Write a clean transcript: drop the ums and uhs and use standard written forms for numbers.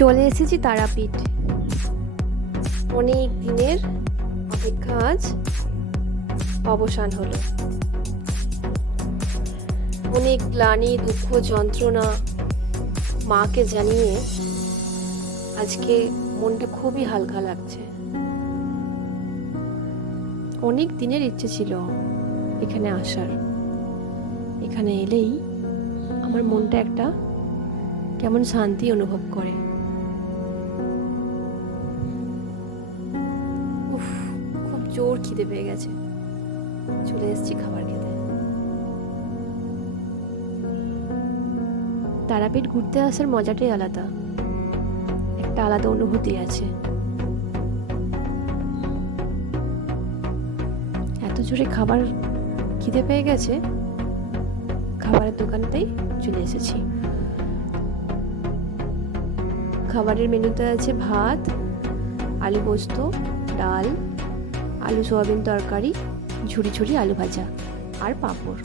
চলে এসেছি তারাপীঠ। অনেক দিনের অপেক্ষা আজ অবসান হলো। অনেক গ্লানি, দুঃখ, যন্ত্রণা মাকে জানিয়ে আজকে মনটা খুবই হালকা লাগছে। অনেক দিনের ইচ্ছে ছিল এখানে আসার। এখানে এলেই আমার মনটা একটা কেমন শান্তি অনুভব করে। উফ, খুব জোর খিদে পেয়ে গেছে। চলে এসেছি খাবার খেতে। তারাপীঠ ঘুরতে আসার মজাটাই আলাদা, একটা আলাদা অনুভূতি আছে। এত জোরে খাবার খিদে পেয়ে গেছে, খাবারের দোকানটাই চলে এসেছি। খাবারের মেনুতে আছে ভাত, আলু পোস্ত, ডাল, আলু সোয়াবিন তরকারি, ঝুরি ঝুরি আলু ভাজা আর পাঁপড়।